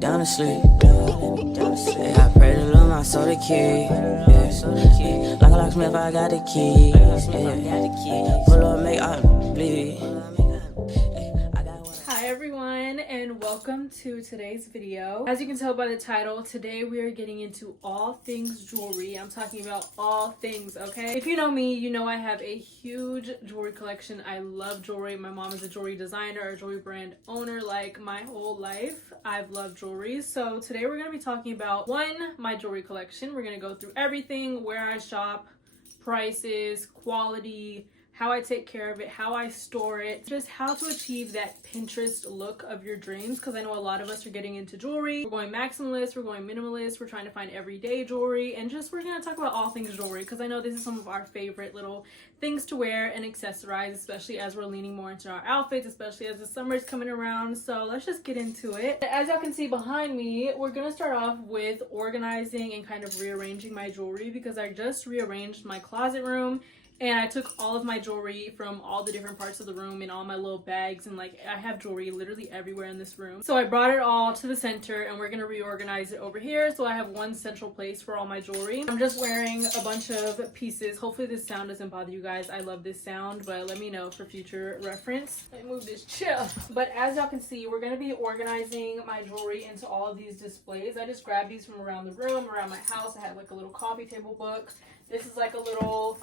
down to sleep. Yeah, I pray to Lord my soul to keep. Yeah. Like a locksmith, I got the key. Yeah. Pull up, make I bleed. Hi everyone, and welcome to today's video. As you can tell by the title, today we are getting into all things jewelry. I'm talking about all things, okay? If you know me, you know I have a huge jewelry collection. I love jewelry. My mom is a jewelry designer, a jewelry brand owner. Like my whole life, I've loved jewelry. So today we're going to be talking about, one, my jewelry collection. We're going to go through everything, where I shop, prices, quality, how I take care of it, how I store it, just how to achieve that Pinterest look of your dreams, because I know a lot of us are getting into jewelry. We're going maximalist, we're going minimalist, we're trying to find everyday jewelry, and just we're going to talk about all things jewelry, because I know this is some of our favorite little things to wear and accessorize, especially as we're leaning more into our outfits, especially as the summer is coming around. So let's just get into it. As y'all can see behind me, we're going to start off with organizing and kind of rearranging my jewelry, because I just rearranged my closet room. And I took all of my jewelry from all the different parts of the room in all my little bags, and like I have jewelry literally everywhere in this room. So I brought it all to the center, and we're gonna reorganize it over here so I have one central place for all my jewelry. I'm just wearing a bunch of pieces. Hopefully this sound doesn't bother you guys. I love this sound, but let me know for future reference. Let me move this chair. But as y'all can see, we're gonna be organizing my jewelry into all of these displays. I just grabbed these from around the room, around my house. I had like a little coffee table book. This is like a little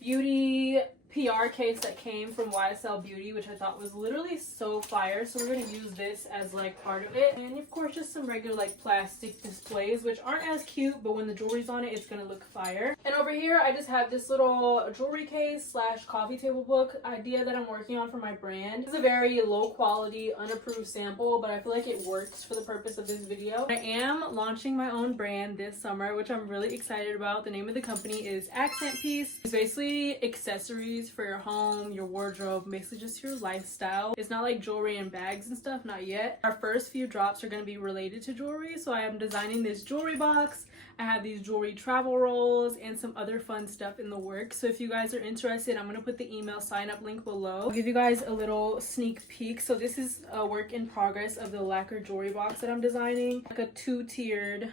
beauty PR case that came from YSL Beauty, which I thought was literally so fire. So we're going to use this as like part of it. And of course just some regular like plastic displays, which aren't as cute, but when the jewelry's on it, it's going to look fire. And over here I just have this little jewelry case slash coffee table book idea that I'm working on for my brand. It's a very low quality, unapproved sample, but I feel like it works for the purpose of this video. I am launching my own brand this summer, which I'm really excited about. The name of the company is Accent Piece. It's basically accessories for your home, your wardrobe, basically just your lifestyle. It's not like jewelry and bags and stuff, not yet. Our first few drops are going to be related to jewelry, so I am designing this jewelry box. I have these jewelry travel rolls and some other fun stuff in the works. So if you guys are interested, I'm going to put the email sign up link below. I'll give you guys a little sneak peek. So this is a work in progress of the lacquer jewelry box that I'm designing, like a two-layered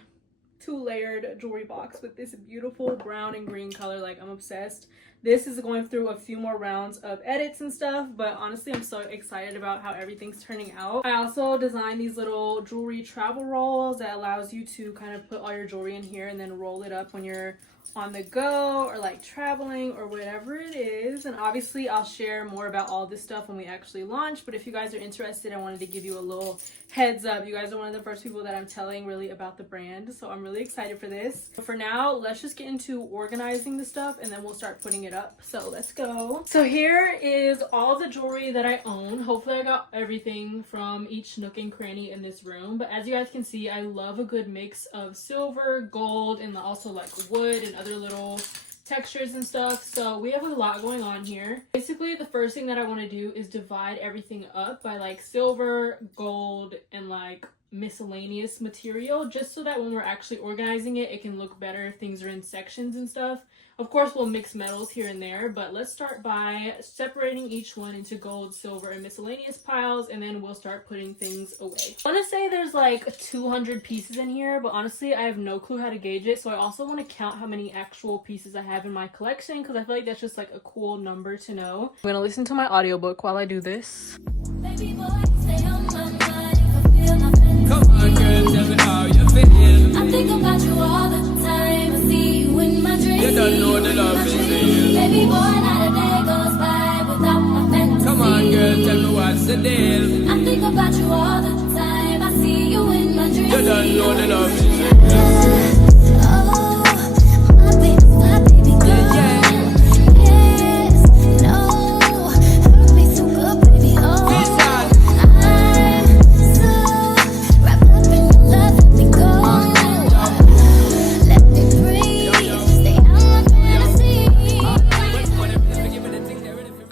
jewelry box with this beautiful brown and green color. Like, I'm obsessed. This is going through a few more rounds of edits and stuff, but honestly I'm so excited about how everything's turning out. I also designed these little jewelry travel rolls that allows you to kind of put all your jewelry in here and then roll it up when you're on the go or like traveling or whatever it is. And obviously I'll share more about all this stuff when we actually launch, but if you guys are interested, I wanted to give you a little heads up. You guys are one of the first people that I'm telling really about the brand, so I'm really excited for this. But for now, let's just get into organizing the stuff and then we'll start putting it up. So let's go. So here is all the jewelry that I own. Hopefully I got everything from each nook and cranny in this room, but as you guys can see, I love a good mix of silver, gold, and also like wood and other little textures and stuff. So we have a lot going on here. Basically the first thing that I want to do is divide everything up by like silver, gold, and like miscellaneous material, just so that when we're actually organizing it, it can look better if things are in sections and stuff. Of course we'll mix metals here and there, but let's start by separating each one into gold, silver, and miscellaneous piles, and then we'll start putting things away. I want to say there's like 200 pieces in here, but honestly I have no clue how to gauge it, so I also want to count how many actual pieces I have in my collection, because I feel like that's just like a cool number to know. I'm gonna listen to my audiobook while I do this. Baby boy, stay on my mind if I feel nothing. Come on girl, tell me how you feel. I think about you all the time. I see you in my dreams. You don't know the love is real. Baby boy, not a day goes by without my fantasy. Come on girl, tell me what's the deal. I think about you all the time. I see you in my dreams. You don't know the love is real.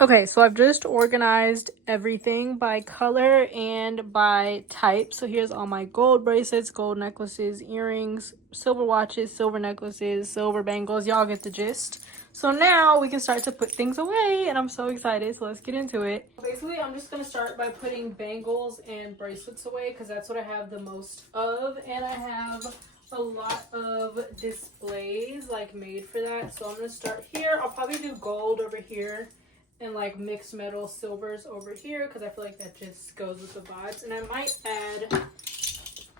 Okay, so I've just organized everything by color and by type. So here's all my gold bracelets, gold necklaces, earrings, silver watches, silver necklaces, silver bangles. Y'all get the gist. So now we can start to put things away, and I'm so excited. So let's get into it. Basically, I'm just gonna start by putting bangles and bracelets away because that's what I have the most of, and I have a lot of displays like made for that. So I'm gonna start here. I'll probably do gold over here and like mixed metal silvers over here because I feel like that just goes with the vibes. And I might add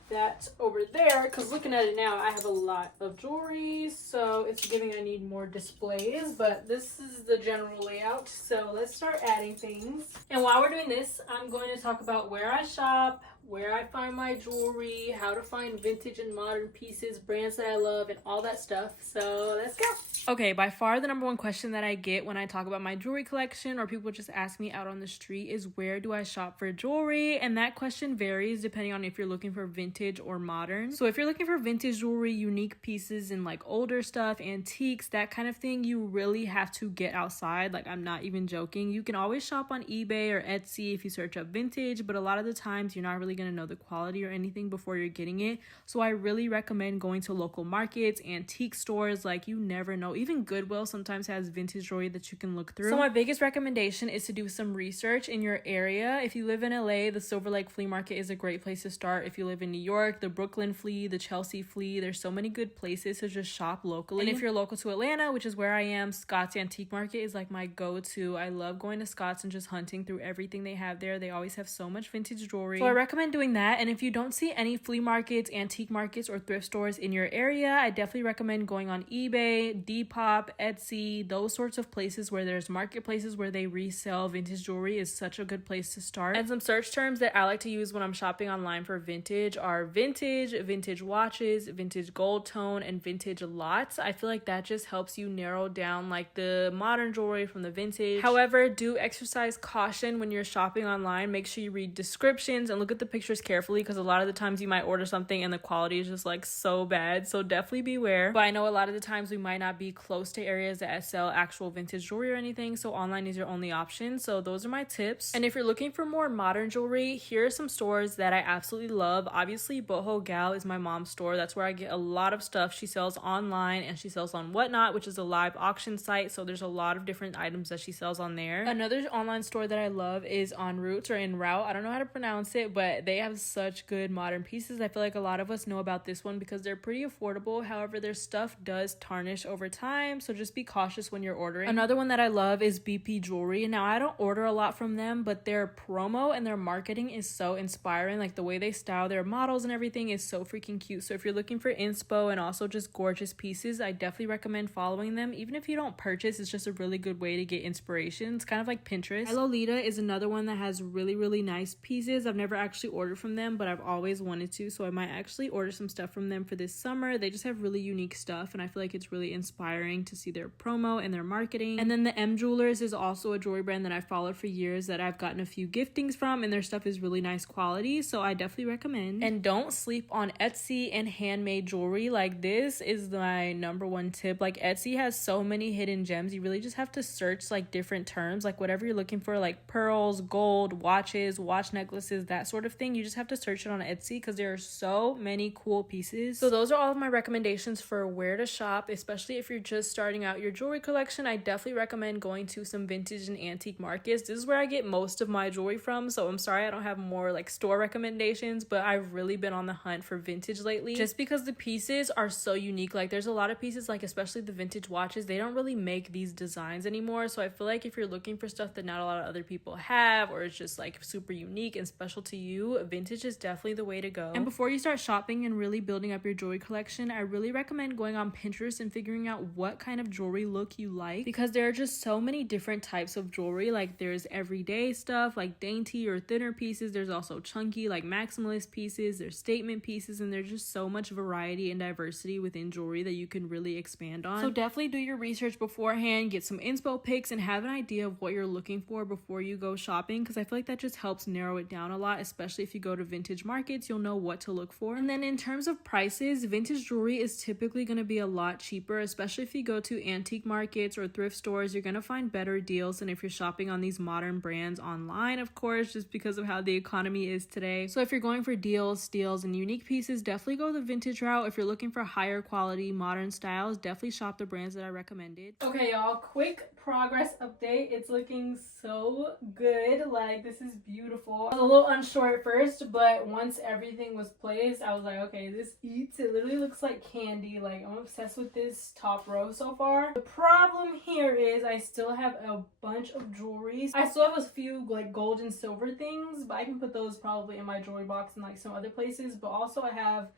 that over there because looking at it now, I have a lot of jewelry, so it's giving I need more displays, but this is the general layout. So let's start adding things. And while we're doing this, I'm going to talk about where I shop, where I find my jewelry, how to find vintage and modern pieces, brands that I love, and all that stuff. So let's go. Okay, by far the number one question that I get when I talk about my jewelry collection or people just ask me out on the street is where do I shop for jewelry? And that question varies depending on if you're looking for vintage or modern. So if you're looking for vintage jewelry, unique pieces and like older stuff, antiques, that kind of thing, you really have to get outside. Like, I'm not even joking. You can always shop on eBay or Etsy if you search up vintage, but a lot of the times you're not really going to know the quality or anything before you're getting it. So I really recommend going to local markets, antique stores. Like, you never know. Even Goodwill sometimes has vintage jewelry that you can look through. So my biggest recommendation is to do some research in your area. If you live in LA, the Silver Lake Flea Market is a great place to start. If you live in New York, the Brooklyn Flea, the Chelsea Flea, there's so many good places to just shop locally. And if you're local to Atlanta, which is where I am, Scott's Antique Market is like my go-to. I love going to Scott's and just hunting through everything they have there. They always have so much vintage jewelry. So I recommend doing that. And if you don't see any flea markets, antique markets, or thrift stores in your area, I definitely recommend going on eBay, Depop, Etsy, those sorts of places where there's marketplaces where they resell vintage jewelry is such a good place to start. And some search terms that I like to use when I'm shopping online for vintage are vintage watches, vintage gold tone, and vintage lots. I feel like that just helps you narrow down like the modern jewelry from the vintage. However, do exercise caution when you're shopping online. Make sure you read descriptions and look at the pictures carefully because a lot of the times you might order something and the quality is just like so bad. So definitely beware. But I know a lot of the times we might not be close to areas that sell actual vintage jewelry or anything, so online is your only option. So those are my tips. And if you're looking for more modern jewelry, here are some stores that I absolutely love. Obviously, Boho Gal is my mom's store. That's where I get a lot of stuff. She sells online and she sells on Whatnot, which is a live auction site, so there's a lot of different items that she sells on there. Another online store that I love is En Route or En Route. I don't know how to pronounce it, but they have such good modern pieces. I feel like a lot of us know about this one because they're pretty affordable. However, their stuff does tarnish over time, so just be cautious when you're ordering. Another one that I love is BP Jewelry. Now, I don't order a lot from them, but their promo and their marketing is so inspiring. Like, the way they style their models and everything is so freaking cute. So if you're looking for inspo and also just gorgeous pieces, I definitely recommend following them. Even if you don't purchase, it's just a really good way to get inspiration. It's kind of like Pinterest. Lolita is another one that has really nice pieces. I've never actually ordered from them, but I've always wanted to, so I might actually order some stuff from them for this summer. They just have really unique stuff, and I feel like it's really inspiring to see their promo and their marketing. And then the M Jewelers is also a jewelry brand that I've followed for years that I've gotten a few giftings from, and their stuff is really nice quality, so I definitely recommend. And don't sleep on Etsy and handmade jewelry. Like, this is my number one tip. Like, Etsy has so many hidden gems. You really just have to search like different terms, like whatever you're looking for, like pearls, gold, watches, watch necklaces, that sort of thing. You just have to search it on Etsy because there are so many cool pieces. So those are all of my recommendations for where to shop, especially if you're just starting out your jewelry collection. I definitely recommend going to some vintage and antique markets. This is where I get most of my jewelry from, so I'm sorry I don't have more like store recommendations, but I've really been on the hunt for vintage lately just because the pieces are so unique. Like, there's a lot of pieces, like especially the vintage watches, they don't really make these designs anymore. So I feel like if you're looking for stuff that not a lot of other people have, or it's just like super unique and special to you, vintage is definitely the way to go. And before you start shopping and really building up your jewelry collection, I really recommend going on Pinterest and figuring out what kind of jewelry look you like, because there are just so many different types of jewelry. Like, there's everyday stuff like dainty or thinner pieces, there's also chunky like maximalist pieces, there's statement pieces, and there's just so much variety and diversity within jewelry that you can really expand on. So definitely do your research beforehand, get some inspo pics, and have an idea of what you're looking for before you go shopping, because I feel like that just helps narrow it down a lot, especially especially if you go to vintage markets, you'll know what to look for. And then in terms of prices, vintage jewelry is typically going to be a lot cheaper, especially if you go to antique markets or thrift stores. You're going to find better deals than if you're shopping on these modern brands online, of course, just because of how the economy is today. So if you're going for deals, steals, and unique pieces, definitely go the vintage route. If you're looking for higher quality modern styles, definitely shop the brands that I recommended. Okay, y'all, quick progress update. It's looking so good. Like, this is beautiful. I was a little unsure at first, but once everything was placed, I was like, okay, this eats. It literally looks like candy. Like, I'm obsessed with this top row so far. The problem here is I still have a bunch of jewelry. I still have a few like gold and silver things, but I can put those probably in my jewelry box and like some other places. But also I have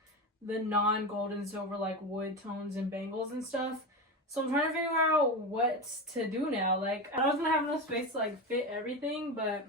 the non-gold and silver like wood tones and bangles and stuff. So I'm trying to figure out what to do now. Like, I was gonna have enough space to like fit everything, but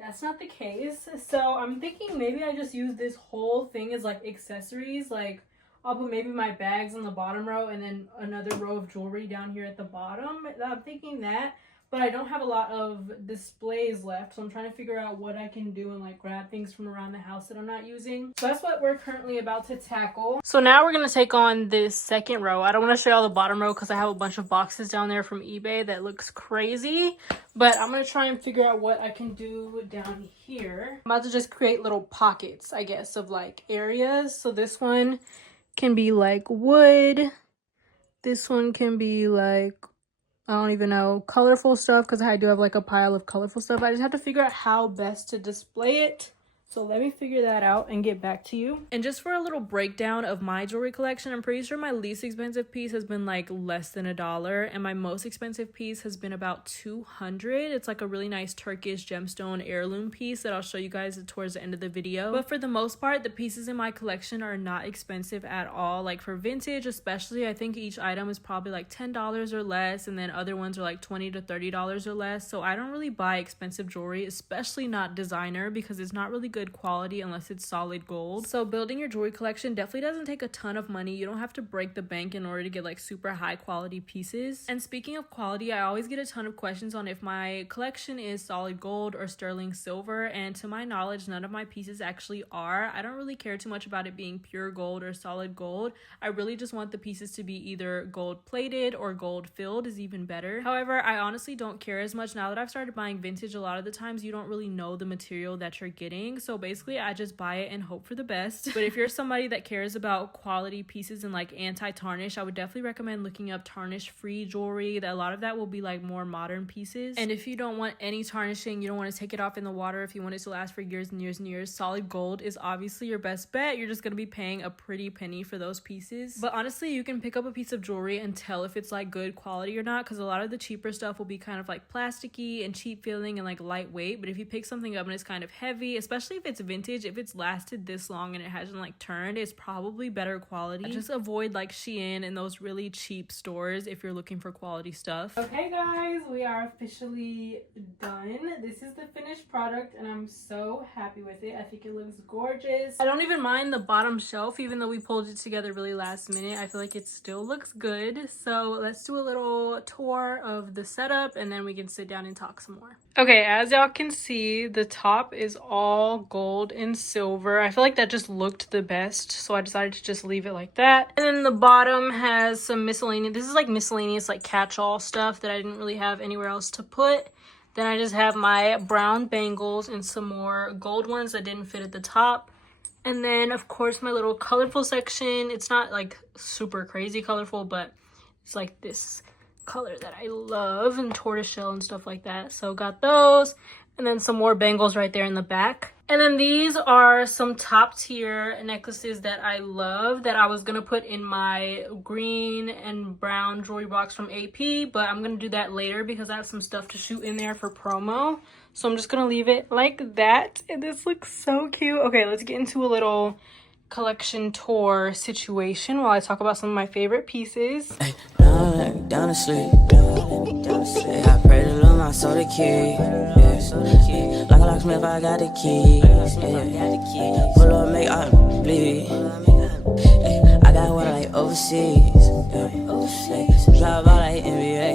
that's not the case. So I'm thinking maybe I just use this whole thing as like accessories. Like, I'll put maybe my bags on the bottom row and then another row of jewelry down here at the bottom. I'm thinking that, but I don't have a lot of displays left, so I'm trying to figure out what I can do and like grab things from around the house that I'm not using. So that's what we're currently about to tackle. So now we're gonna take on this second row. I don't want to show y'all the bottom row because I have a bunch of boxes down there from eBay that looks crazy, but I'm gonna try and figure out what I can do down here. I'm about to just create little pockets, I guess, of like areas. So this one can be like wood. This one can be like, I don't even know, colorful stuff, because I do have like a pile of colorful stuff. I just have to figure out how best to display it. So let me figure that out and get back to you. And just for a little breakdown of my jewelry collection, I'm pretty sure my least expensive piece has been like less than $1, and my most expensive piece has been about $200. It's like a really nice Turkish gemstone heirloom piece that I'll show you guys towards the end of the video. But for the most part, the pieces in my collection are not expensive at all. Like for vintage especially, I think each item is probably like $10 or less, and then other ones are like $20 to $30 or less. So I don't really buy expensive jewelry, especially not designer, because it's not really good quality unless it's solid gold. So building your jewelry collection definitely doesn't take a ton of money. You don't have to break the bank in order to get like super high quality pieces. And speaking of quality, I always get a ton of questions on if my collection is solid gold or sterling silver, and to my knowledge, none of my pieces actually are. I don't really care too much about it being pure gold or solid gold. I really just want the pieces to be either gold plated or gold filled is even better. However, I honestly don't care as much now that I've started buying vintage. A lot of the times you don't really know the material that you're getting, so basically I just buy it and hope for the best. But if you're somebody that cares about quality pieces and like anti-tarnish, I would definitely recommend looking up tarnish free jewelry. A lot of that will be like more modern pieces. And if you don't want any tarnishing, you don't want to take it off in the water, if you want it to last for years and years and years, solid gold is obviously your best bet. You're just going to be paying a pretty penny for those pieces. But honestly, you can pick up a piece of jewelry and tell if it's like good quality or not, because a lot of the cheaper stuff will be kind of like plasticky and cheap feeling and like lightweight. But if you pick something up and it's kind of heavy, especially if it's vintage, if it's lasted this long and it hasn't like turned, it's probably better quality. Just avoid like Shein and those really cheap stores if you're looking for quality stuff. Okay guys, we are officially done. This is the finished product and I'm so happy with it. I think it looks gorgeous. I don't even mind the bottom shelf, even though we pulled it together really last minute. I feel like it still looks good. So let's do a little tour of the setup and then we can sit down and talk some more. Okay, as y'all can see, the top is all gold and silver. I feel like that just looked the best, so I decided to just leave it like that. And then the bottom has some miscellaneous, this is like miscellaneous like catch-all stuff that I didn't really have anywhere else to put. Then I just have my brown bangles and some more gold ones that didn't fit at the top. And then of course my little colorful section. It's not like super crazy colorful, but it's like this color that I love, and tortoiseshell and stuff like that. So got those, and then some more bangles right there in the back. And then these are some top tier necklaces that I love that I was gonna put in my green and brown jewelry box from AP, but I'm gonna do that later because I have some stuff to shoot in there for promo. So I'm just gonna leave it like that. And this looks so cute. Okay, let's get into a little collection tour situation while I talk about some of my favorite pieces. Hey, now let me down to sleep. Hey, I pray to Lord my soul the key. Yeah. Like a locksmith, I got the key. Yeah. Pull up, make I bleed. Hey, I got water like overseas. Yeah. Drive out like NBA.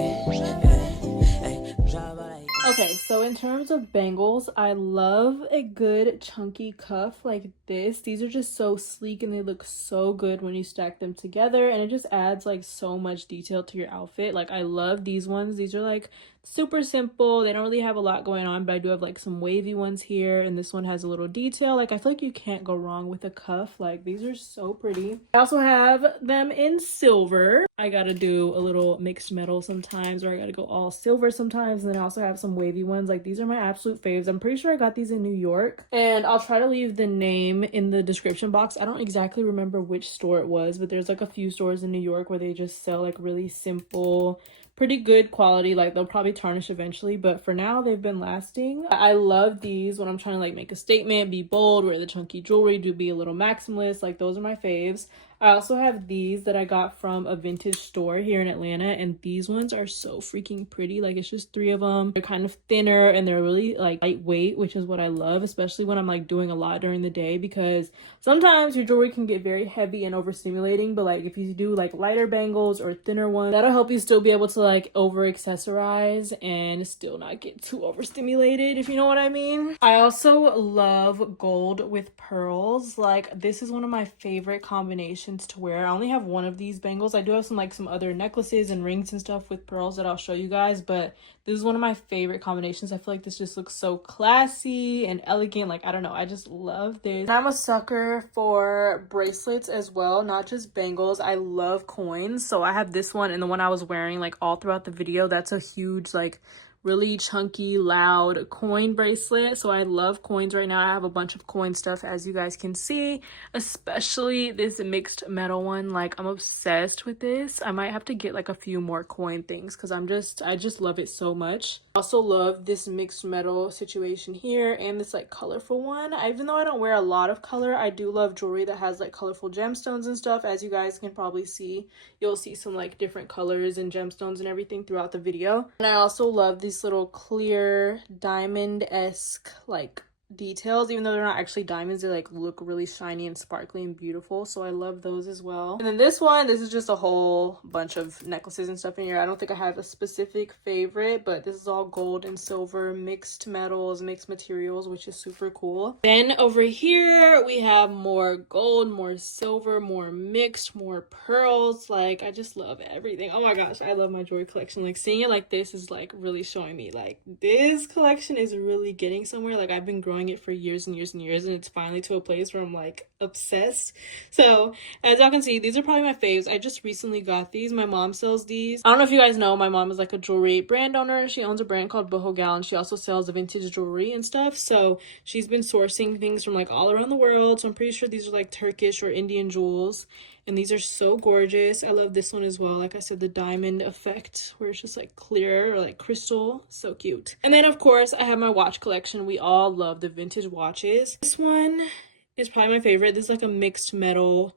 Hey, drive out like... Okay, So in terms of bangles, I love a good chunky cuff like this. These are just so sleek and they look so good when you stack them together, and it just adds like so much detail to your outfit. Like I love these ones. These are like super simple. They don't really have a lot going on, but I do have like some wavy ones here, and this one has a little detail. Like I feel like you can't go wrong with a cuff. Like these are so pretty. I also have them in silver. I gotta do a little mixed metal sometimes, or I gotta go all silver sometimes. And then I also have some wavy ones. Like these are my absolute faves. I'm pretty sure I got these in New York, and I'll try to leave the name in the description box. I don't exactly remember which store it was, but there's like a few stores in New York where they just sell like really simple, pretty good quality. Like they'll probably tarnish eventually, but for now they've been lasting. I love these when I'm trying to like make a statement, be bold, wear the chunky jewelry, do be a little maximalist. Like those are my faves. I also have these that I got from a vintage store here in Atlanta, and these ones are so freaking pretty. Like it's just 3 of them. They're kind of thinner and they're really like lightweight, which is what I love, especially when I'm like doing a lot during the day, because sometimes your jewelry can get very heavy and overstimulating. But like if you do like lighter bangles or thinner ones, that'll help you still be able to like over accessorize and still not get too overstimulated, if you know what I mean. I also love gold with pearls. Like this is one of my favorite combinations to wear. I only have one of these bangles. I do have some other necklaces and rings and stuff with pearls that I'll show you guys, but this is one of my favorite combinations. I feel like this just looks so classy and elegant. Like I don't know, I just love this. And I'm a sucker for bracelets as well, not just bangles. I love coins, so I have this one and the one I was wearing like all throughout the video. That's a huge like really chunky loud coin bracelet. So I love coins right now. I have a bunch of coin stuff, as you guys can see, especially this mixed metal one. Like I'm obsessed with this. I might have to get like a few more coin things because I just love it so much. I also love this mixed metal situation here and this like colorful one. Even though I don't wear a lot of color, I do love jewelry that has like colorful gemstones and stuff. As you guys can probably see, you'll see some like different colors and gemstones and everything throughout the video. And I also love these little clear diamond-esque like details. Even though they're not actually diamonds, they like look really shiny and sparkly and beautiful, so I love those as well. And then this is just a whole bunch of necklaces and stuff in here. I don't think I have a specific favorite, but this is all gold and silver, mixed metals, mixed materials, which is super cool. Then over here we have more gold, more silver, more mixed, more pearls. Like I just love everything. Oh my gosh, I love my jewelry collection. Like seeing it like this is like really showing me like this collection is really getting somewhere. Like I've been growing it for years and years and years, and it's finally to a place where I'm like obsessed. So as y'all can see, these are probably my faves. I just recently got these. My mom sells these. I don't know if you guys know, my mom is like a jewelry brand owner. She owns a brand called Boho Gal, and she also sells vintage jewelry and stuff. So she's been sourcing things from like all around the world. So I'm pretty sure these are like Turkish or Indian jewels, and these are so gorgeous. I love this one as well. Like I said, the diamond effect where it's just like clear or like crystal. So cute. And then of course I have my watch collection. We all love the vintage watches. This one is probably my favorite. This is like a mixed metal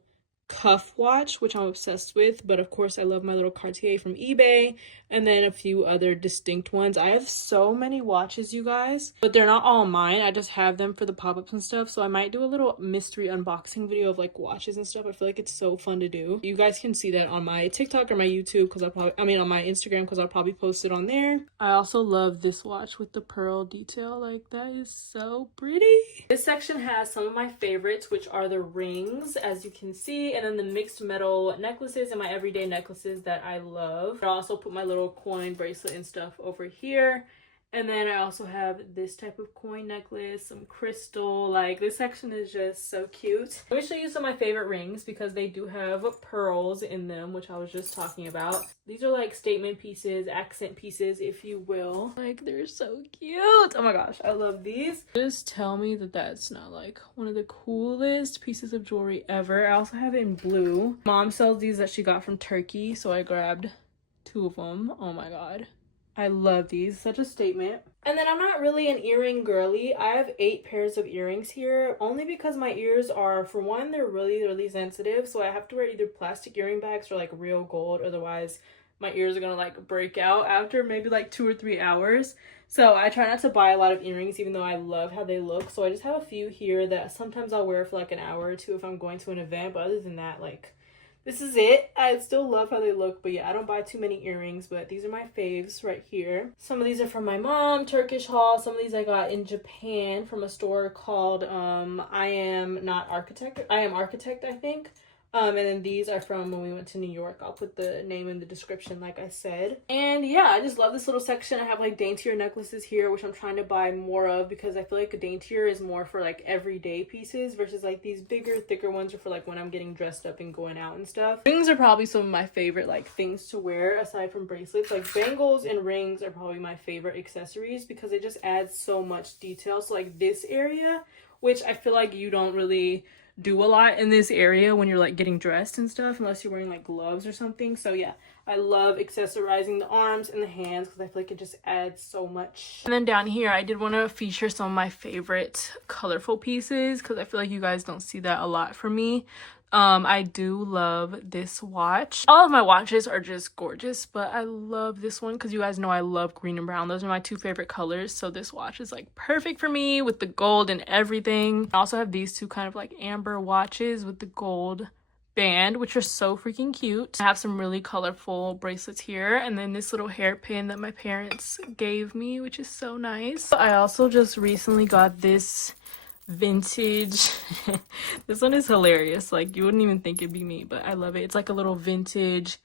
cuff watch, which I'm obsessed with. But of course I love my little Cartier from eBay, and then a few other distinct ones. I have so many watches, you guys, but they're not all mine. I just have them for the pop-ups and stuff. So I might do a little mystery unboxing video of like watches and stuff. I feel like it's so fun to do. You guys can see that on my TikTok or my YouTube, because on my Instagram, because I'll probably post it on there. I also love this watch with the pearl detail. Like that is so pretty. This section has some of my favorites, which are the rings, as you can see, and then the mixed metal necklaces and my everyday necklaces that I love. I also put my little coin bracelet and stuff over here. And then I also have this type of coin necklace, some crystal. Like this section is just so cute. Let me show you some of my favorite rings, because they do have pearls in them, which I was just talking about. These are like statement pieces, accent pieces, if you will. Like they're so cute. Oh my gosh, I love these. Just tell me that that's not like one of the coolest pieces of jewelry ever. I also have it in blue. Mom sells these that she got from Turkey, so I grabbed 2 of them. Oh my god, I love these. Such a statement. And then I'm not really an earring girly. I have 8 pairs of earrings here, only because my ears are, for one, they're really sensitive, so I have to wear either plastic earring bags or like real gold, otherwise my ears are gonna like break out after maybe like 2 or 3 hours. So I try not to buy a lot of earrings, even though I love how they look. So I just have a few here that sometimes I'll wear for like an hour or two if I'm going to an event, but other than that, like this is it. I still love how they look, but yeah, I don't buy too many earrings, but these are my faves right here. Some of these are from my mom, Turkish haul. Some of these I got in Japan from a store called I Am Architect, I think. And then these are from when we went to New York. I'll put the name in the description, like I said. And yeah, I just love this little section. I have like daintier necklaces here, which I'm trying to buy more of because I feel like a daintier is more for like everyday pieces versus like these bigger, thicker ones are for like when I'm getting dressed up and going out and stuff. Rings are probably some of my favorite like things to wear aside from bracelets. Like bangles and rings are probably my favorite accessories because it just adds so much detail. So like this area, which I feel like you don't really do a lot in this area when you're like getting dressed and stuff unless you're wearing like gloves or something. So yeah, I love accessorizing the arms and the hands because I feel like it just adds so much. And then down here I did want to feature some of my favorite colorful pieces because I feel like you guys don't see that a lot from me. I do love this watch. All of my watches are just gorgeous, but I love this one because you guys know I love green and brown. Those are my two favorite colors, so this watch is like perfect for me with the gold and everything. I also have these two kind of like amber watches with the gold band, which are so freaking cute. I have some really colorful bracelets here, and then this little hairpin that my parents gave me, which is so nice. I also just recently got this vintage this one is hilarious. Like you wouldn't even think it'd be me, but I love it. It's like a little vintage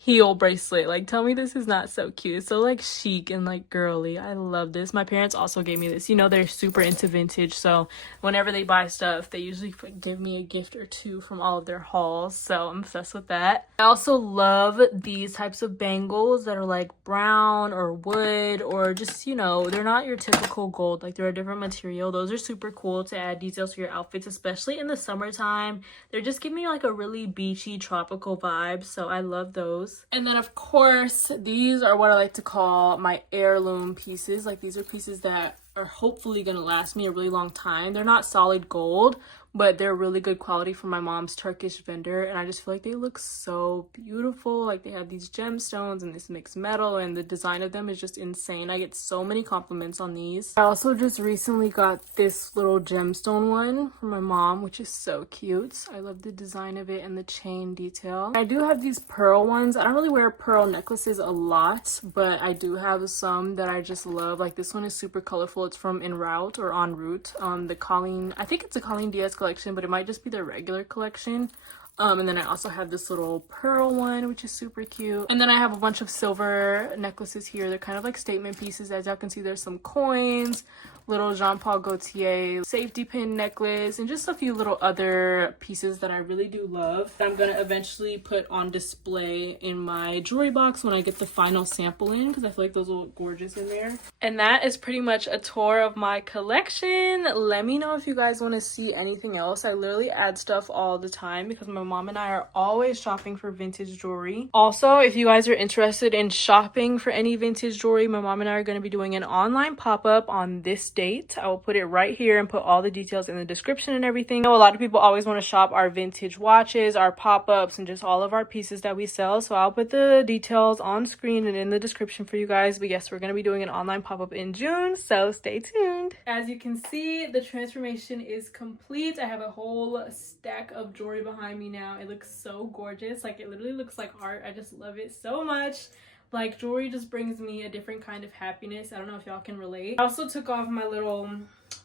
heel bracelet. Like tell me this is not so cute. It's so like chic and like girly. I love this. My parents also gave me this. You know, they're super into vintage, so whenever they buy stuff they usually give me a gift or two from all of their hauls, so I'm obsessed with that. I also love these types of bangles that are like brown or wood or just, you know, they're not your typical gold, like they're a different material. Those are super cool to add details to your outfits, especially in the summertime. They're just giving me like a really beachy tropical vibe, so I love those. And then of course these are what I like to call my heirloom pieces. Like these are pieces that are hopefully gonna last me a really long time. They're not solid gold, but they're really good quality from my mom's Turkish vendor, and I just feel like they look so beautiful. Like they have these gemstones and this mixed metal, and the design of them is just insane. I get so many compliments on these. I also just recently got this little gemstone one from my mom, which is so cute. I love the design of it and the chain detail. I do have these pearl ones. I don't really wear pearl necklaces a lot, but I do have some that I just love. Like this one is super colorful. It's from En Route or En Route. The Colleen, I think it's a Colleen Diaz collection, but it might just be their regular collection. And then I also have this little pearl one, which is super cute. And then I have a bunch of silver necklaces here. They're kind of like statement pieces. As y'all can see, there's some coins, little Jean Paul Gaultier safety pin necklace, and just a few little other pieces that I really do love that I'm gonna eventually put on display in my jewelry box when I get the final sample in, because I feel like those will look gorgeous in there. And that is pretty much a tour of my collection. Let me know if you guys want to see anything else. I literally add stuff all the time because my mom and I are always shopping for vintage jewelry. Also, if you guys are interested in shopping for any vintage jewelry, my mom and I are going to be doing an online pop-up on this date. I will put it right here and put all the details in the description and everything. I know a lot of people always want to shop our vintage watches, our pop-ups, and just all of our pieces that we sell, so I'll put the details on screen and in the description for you guys. But yes, we're going to be doing an online pop-up in June, so stay tuned. As you can see, the transformation is complete. I have a whole stack of jewelry behind me now. It looks so gorgeous. Like it literally looks like art. I just love it so much. Like jewelry just brings me a different kind of happiness. I don't know if y'all can relate. I also took off my little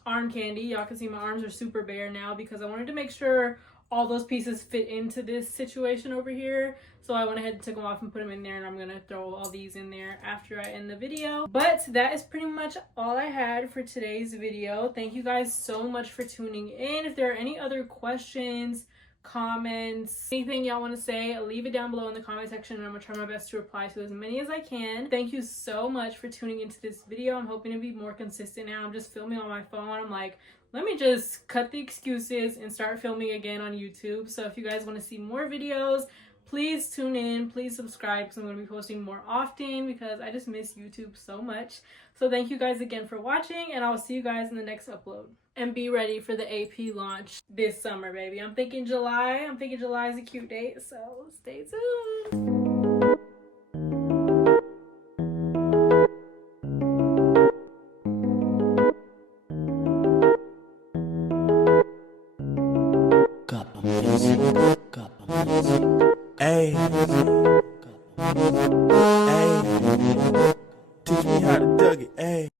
arm candy. Y'all can see my arms are super bare now because I wanted to make sure all those pieces fit into this situation over here. So I went ahead and took them off and put them in there, and I'm gonna throw all these in there after I end the video. But that is pretty much all I had for today's video. Thank you guys so much for tuning in. If there are any other questions, comments, anything y'all want to say, leave it down below in the comment section, and I'm gonna try my best to reply to as many as I can. Thank you so much for tuning into this video. I'm hoping to be more consistent now. I'm just filming on my phone. I'm like, let me just cut the excuses and start filming again on YouTube. So if you guys want to see more videos, please tune in, please subscribe, because I'm going to be posting more often because I just miss YouTube so much. So thank you guys again for watching, and I'll see you guys in the next upload. And be ready for the AP launch this summer, baby. I'm thinking July. I'm thinking July is a cute date, so stay tuned. Got my music. Ayy. Ayy. Teach me how to dug it, ayy.